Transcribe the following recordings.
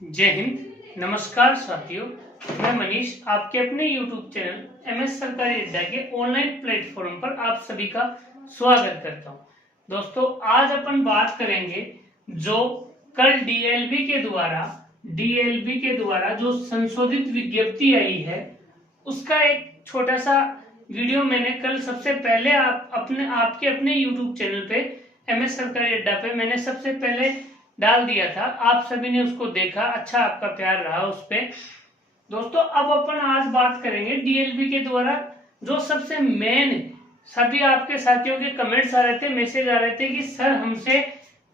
जय हिंद। नमस्कार साथियों, मैं मनीष आपके अपने YouTube चैनल MS सरकारी अड्डा के ऑनलाइन प्लेटफॉर्म पर आप सभी का स्वागत करता हूं। दोस्तों, आज अपन बात करेंगे जो कल DLB के द्वारा जो संशोधित विज्ञप्ति आई है उसका एक छोटा सा वीडियो मैंने कल सबसे पहले आपके अपने YouTube चैनल पे MS सरकारी अड्डा पे मैंने सबसे पहले डाल दिया था। आप सभी ने उसको देखा, अच्छा आपका प्यार रहा उस पे। दोस्तों, अब अपन आज बात करेंगे DLB के द्वारा जो सबसे मेन सभी आपके साथियों के कमेंट्स आ रहे थे, मैसेज आ रहे थे कि सर हमसे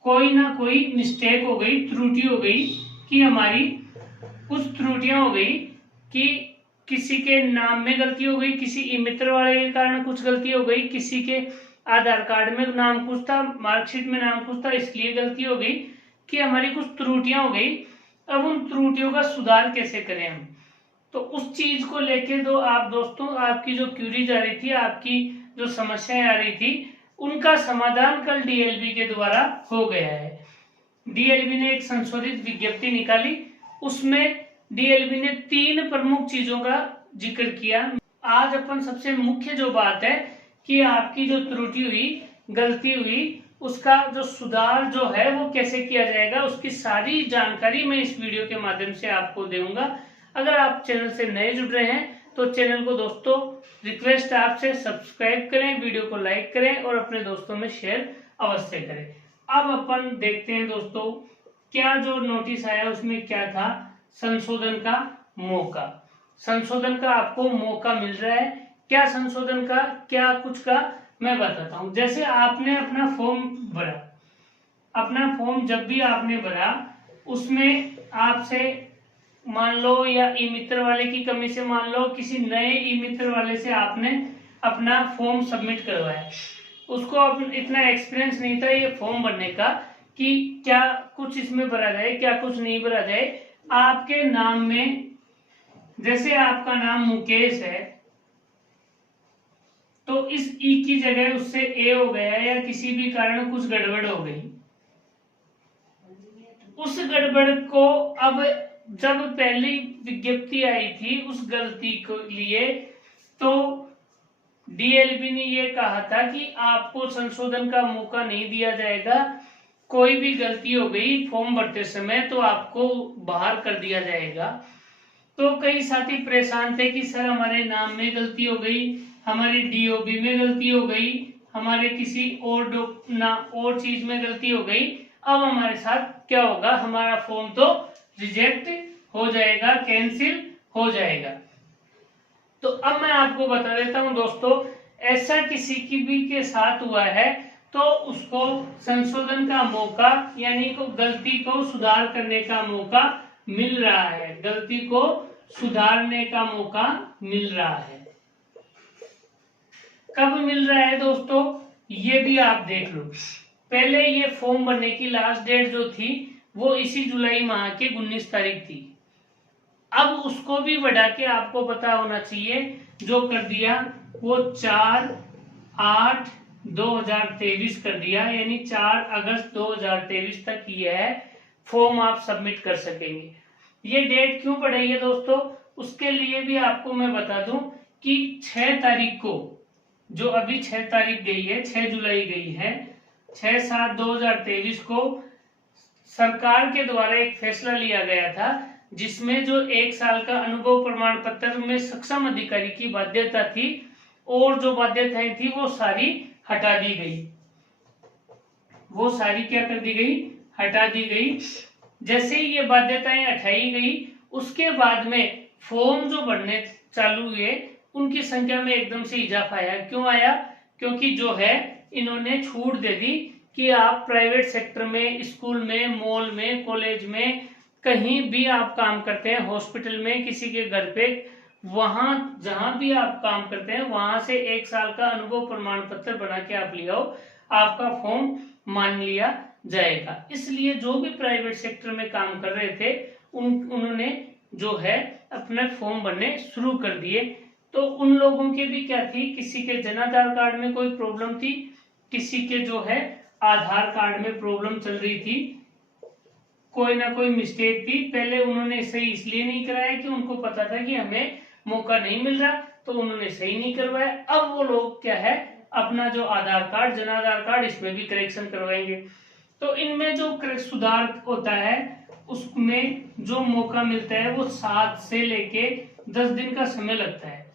कोई ना कोई मिस्टेक हो गई, त्रुटि हो गई, कि हमारी कुछ त्रुटियां हो गई, कि किसी के नाम में गलती हो गई, किसी ई मित्र वाले के कारण कुछ गलती हो गई, किसी के आधार कार्ड में नाम कुछ था, मार्कशीट में नाम कुछ था, इसलिए गलती हो गई, कि हमारी कुछ त्रुटियां हो गई। अब उन त्रुटियों का सुधार कैसे करें हम, तो उस चीज को लेके दोस्तों आपकी जो क्यूरीज आ रही थी, आपकी जो समस्याएं आ रही थी, उनका समाधान कल DLB के द्वारा हो गया है। DLB ने एक संशोधित विज्ञप्ति निकाली, उसमें DLB ने 3 प्रमुख चीजों का जिक्र किया। आज अपन सबसे मुख्य जो बात है कि आपकी जो त्रुटि हुई, गलती हुई, उसका जो सुधार जो है वो कैसे किया जाएगा, उसकी सारी जानकारी मैं इस वीडियो के माध्यम से आपको दूंगा। अगर आप चैनल से नए जुड़ रहे हैं तो चैनल को दोस्तों रिक्वेस्ट आपसे सब्सक्राइब करें, वीडियो को लाइक करें और अपने दोस्तों में शेयर अवश्य करें। अब अपन देखते हैं दोस्तों, क्या जो नोटिस आया उसमें क्या था। संशोधन का मौका, संशोधन का आपको मौका मिल रहा है। क्या संशोधन का, क्या कुछ का, मैं बताता हूं। जैसे आपने अपना फॉर्म भरा, अपना फॉर्म जब भी आपने भरा, उसमें आपसे मान लो या ई मित्र वाले की कमी से, मान लो किसी नए ई मित्र वाले से आपने अपना फॉर्म सबमिट करवाया, उसको इतना एक्सपीरियंस नहीं था ये फॉर्म भरने का कि क्या कुछ इसमें भरा जाए, क्या कुछ नहीं भरा जाए। आपके नाम में जैसे आपका नाम मुकेश है तो इस ई की जगह उससे ए हो गया, या किसी भी कारण कुछ गड़बड़ हो गई, उस गड़बड़ को अब जब पहली विज्ञप्ति आई थी उस गलती को लिए, तो DLB ने ये कहा था कि आपको संशोधन का मौका नहीं दिया जाएगा। कोई भी गलती हो गई फॉर्म भरते समय तो आपको बाहर कर दिया जाएगा। तो कई साथी परेशान थे कि सर हमारे नाम में गलती हो गई, हमारी DOB में गलती हो गई, हमारे किसी और चीज में गलती हो गई, अब हमारे साथ क्या होगा, हमारा फॉर्म तो रिजेक्ट हो जाएगा, कैंसिल हो जाएगा। तो अब मैं आपको बता देता हूं दोस्तों, ऐसा किसी की भी के साथ हुआ है तो उसको संशोधन का मौका, यानी को गलती को सुधार करने का मौका मिल रहा है, गलती को सुधारने का मौका मिल रहा है। कब मिल रहा है दोस्तों, ये भी आप देख लो। पहले ये फॉर्म भरने की लास्ट डेट जो थी वो इसी जुलाई माह के 19 तारीख थी। अब उसको भी बढ़ा के आपको पता होना चाहिए, जो कर दिया वो 4/8/2023 कर दिया, यानी 4 अगस्त 2023 तक यह फॉर्म आप सबमिट कर सकेंगे। ये डेट क्यों बढ़ाई है दोस्तों, उसके लिए भी आपको मैं बता दूं कि 6 तारीख को, जो अभी 6 तारीख गई है, 6 जुलाई गई है, 6/7/2023 को सरकार के द्वारा एक फैसला लिया गया था, जिसमें जो 1 साल का अनुभव प्रमाण पत्र में सक्षम अधिकारी की बाध्यता थी और जो बाध्यताएं थी वो सारी हटा दी गई। वो सारी क्या कर दी गई, हटा दी गई। जैसे ही ये बाध्यताएं हटाई गई, उसके बाद में फॉर्म जो भरने चालू हुए उनकी संख्या में एकदम से इजाफा आया। क्यों आया, क्योंकि जो है इन्होंने छूट दे दी कि आप प्राइवेट सेक्टर में, स्कूल में, मॉल में, कॉलेज में, कहीं भी आप काम करते हैं, हॉस्पिटल में, किसी के घर पे, वहां जहां भी आप काम करते हैं वहां से 1 साल का अनुभव प्रमाण पत्र बना के आप ले आओ, आपका फॉर्म मान लिया जाएगा। इसलिए जो भी प्राइवेट सेक्टर में काम कर रहे थे उन्होंने जो है अपने फॉर्म भरने शुरू कर दिए। तो उन लोगों के भी क्या थी, किसी के जनाधार कार्ड में कोई प्रॉब्लम थी, किसी के जो है आधार कार्ड में प्रॉब्लम चल रही थी, कोई ना कोई मिस्टेक थी। पहले उन्होंने सही इसलिए नहीं कराया कि उनको पता था कि हमें मौका नहीं मिल रहा, तो उन्होंने सही नहीं करवाया। अब वो लोग क्या है, अपना जो आधार कार्ड, जन आधार कार्ड, इसमें भी करेक्शन करवाएंगे। तो इनमें जो सुधार होता है उसमें जो मौका मिलता है वो 7 से लेके 10 दिन का समय लगता है।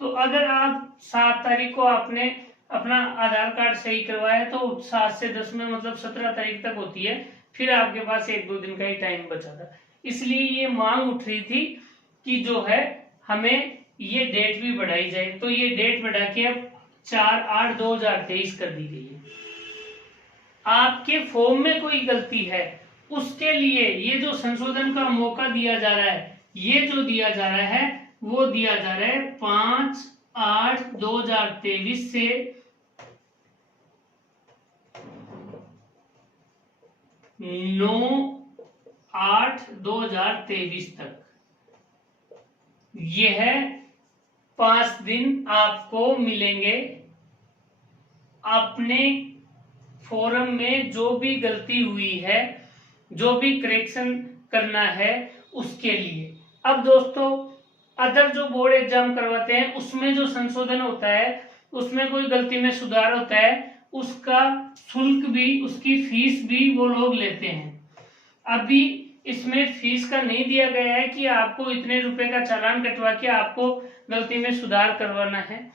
तो अगर आप 7 तारीख को आपने अपना आधार कार्ड सही करवाया तो 7 से 10 में मतलब 17 तारीख तक होती है, फिर आपके पास 1-2 दिन का ही टाइम बचा था। इसलिए ये मांग उठ रही थी कि जो है हमें ये डेट भी बढ़ाई जाए। तो ये डेट बढ़ा के अब 4/8/2023 कर दी गई है। आपके फॉर्म में कोई गलती है उसके लिए ये जो संशोधन का मौका दिया जा रहा है, ये जो दिया जा रहा है वो दिया जा रहा है 5/8/2023 से 9/8/2023 तक। यह 5 दिन आपको मिलेंगे अपने फॉर्म में जो भी गलती हुई है, जो भी करेक्शन करना है उसके लिए। अब दोस्तों, अदर जो बोर्ड एग्जाम करवाते हैं उसमें जो संशोधन होता है, उसमें कोई गलती में सुधार होता है, उसका शुल्क भी, उसकी फीस भी वो लोग लेते हैं। अभी इसमें फीस का नहीं दिया गया है कि आपको इतने रुपए का चालान कटवा के आपको गलती में सुधार करवाना है।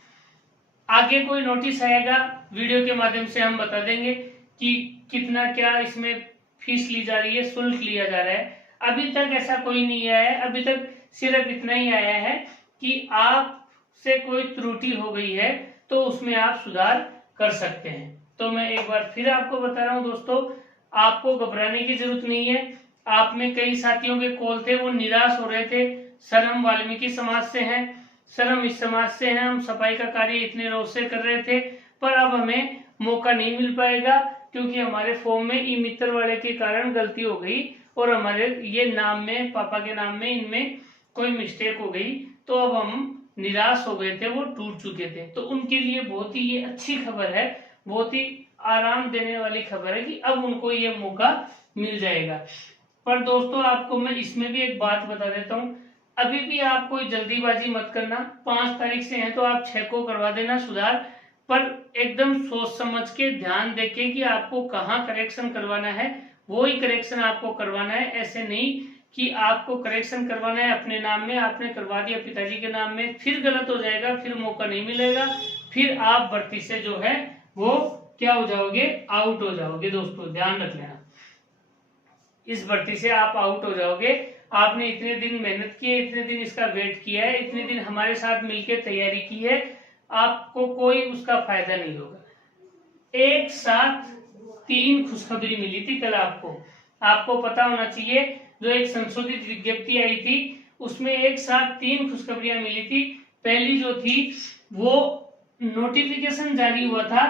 आगे कोई नोटिस आएगा, वीडियो के माध्यम से हम बता देंगे कि कितना क्या इसमें फीस ली जा रही है, शुल्क लिया जा रहा है। अभी तक ऐसा कोई नहीं आया है, अभी तक सिर्फ इतना ही आया है कि आपसे कोई त्रुटि हो गई है तो उसमें आप सुधार कर सकते हैं। तो मैं एक बार फिर आपको बता रहा हूं दोस्तों, आपको घबराने की जरूरत नहीं है। आप में कई साथियों के कॉल थे, वो निराश हो रहे थे। सर हम वाल्मीकि समाज से हैं, सर हम इस समाज से हैं, हम सफाई का कार्य इतने रोज से कर रहे थे, पर अब हमें मौका नहीं मिल पाएगा क्योंकि हमारे फॉर्म में ई मित्र वाले के कारण गलती हो गई और हमारे ये नाम में, पापा के नाम में, इनमें कोई मिस्टेक हो गई, तो अब हम निराश हो गए थे, वो टूट चुके थे। तो उनके लिए बहुत ही ये अच्छी खबर है, बहुत ही आराम देने वाली खबर है कि अब उनको ये मौका मिल जाएगा। पर दोस्तों, आपको मैं इसमें भी एक बात बता देता हूँ, अभी भी आप कोई जल्दीबाजी मत करना। 5 तारीख से है तो आप 6 को करवा देना सुधार, पर एकदम सोच समझ के, ध्यान देके कि आपको कहाँ करेक्शन करवाना है, वो ही करेक्शन आपको करवाना है। ऐसे नहीं कि आपको करेक्शन करवाना है अपने नाम में, आपने करवा दिया पिताजी के नाम में, फिर गलत हो जाएगा, फिर मौका नहीं मिलेगा, फिर आप भर्ती से जो है वो क्या हो जाओगे, आउट हो जाओगे। दोस्तों ध्यान रख लेना, इस भर्ती से आप आउट हो जाओगे। आपने इतने दिन मेहनत की है, इतने दिन इसका वेट किया है, इतने दिन हमारे साथ मिलकर तैयारी की है, आपको कोई उसका फायदा नहीं होगा। एक साथ 3 खुशखबरी मिली थी कल आपको पता होना चाहिए। जो एक संशोधित विज्ञप्ति आई थी उसमें एक साथ 3 खुशखबरियां मिली थी। पहली जो थी वो नोटिफिकेशन जारी हुआ था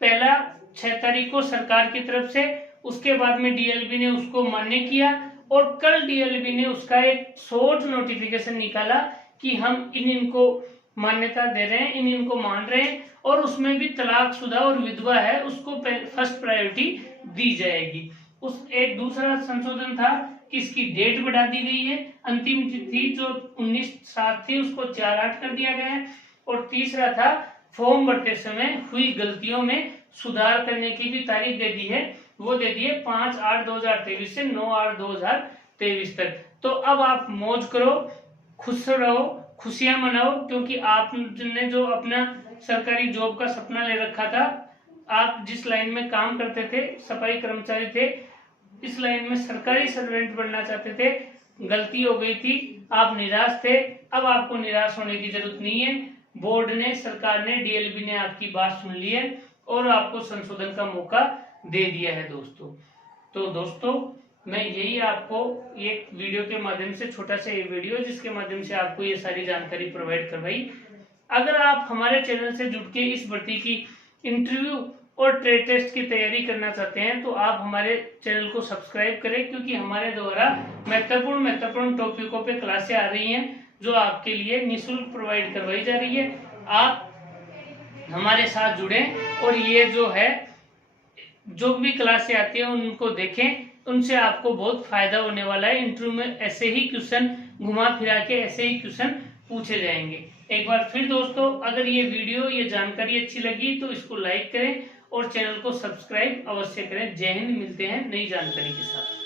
पहला 6 तारीख को सरकार की तरफ से, उसके बाद में डीएलबी ने उसको मान्य किया और कल डीएलबी ने उसका एक शॉर्ट नोटिफिकेशन निकाला कि हम इनको मान्यता दे रहे हैं, इनको मान रहे हैं, और उसमें भी तलाकशुदा और विधवा है उसको फर्स्ट प्रायोरिटी दी जाएगी। उस एक दूसरा संशोधन था कि इसकी डेट बढ़ा दी गई है, अंतिम तिथि जो 19/7 थी उसको 4/8 कर दिया गया है, और तीसरा था फॉर्म भरते समय हुई गलतियों में सुधार करने की भी तारीख दे दी है, वो दे दी है 5/8/2023 से 9/8/2023 तक। तो अब आप मौज करो, खुश रहो, खुशियां मनाओ, क्योंकि आपने जो अपना सरकारी जॉब का सपना ले रखा था, आप जिस लाइन में काम करते थे, सफाई कर्मचारी थे, इस लाइन में सरकारी सर्वेंट बनना चाहते थे, गलती हो गई थी, आप निराश थे। अब आपको निराश होने की जरूरत नहीं है। बोर्ड ने, सरकार ने, डीएलबी ने आपकी बात सुन ली है और आपको संशोधन का मौका दे दिया है दोस्तों। तो दोस्तों, मैं यही आपको एक वीडियो के माध्यम से, छोटा सा ये वीडियो जिसके माध्यम से आपको ये सारी जानकारी प्रोवाइड करवाई। अगर आप हमारे चैनल से जुड़ के इस भर्ती की इंटरव्यू और ट्रेड टेस्ट की तैयारी करना चाहते हैं तो आप हमारे चैनल को सब्सक्राइब करें, क्योंकि हमारे द्वारा महत्वपूर्ण टॉपिकों पे क्लासें आ रही हैं जो आपके लिए निःशुल्क प्रोवाइड करवाई जा रही है। आप हमारे साथ जुड़ें और ये जो है, जो भी क्लासें आती है उनको देखें, उनसे आपको बहुत फायदा होने वाला है। इंटरव्यू में ऐसे ही क्वेश्चन घुमा फिरा के ऐसे ही क्वेश्चन पूछे जाएंगे। एक बार फिर दोस्तों, अगर ये वीडियो ये जानकारी अच्छी लगी तो इसको लाइक करें और चैनल को सब्सक्राइब अवश्य करें। जय हिंद, मिलते हैं नई जानकारी के साथ।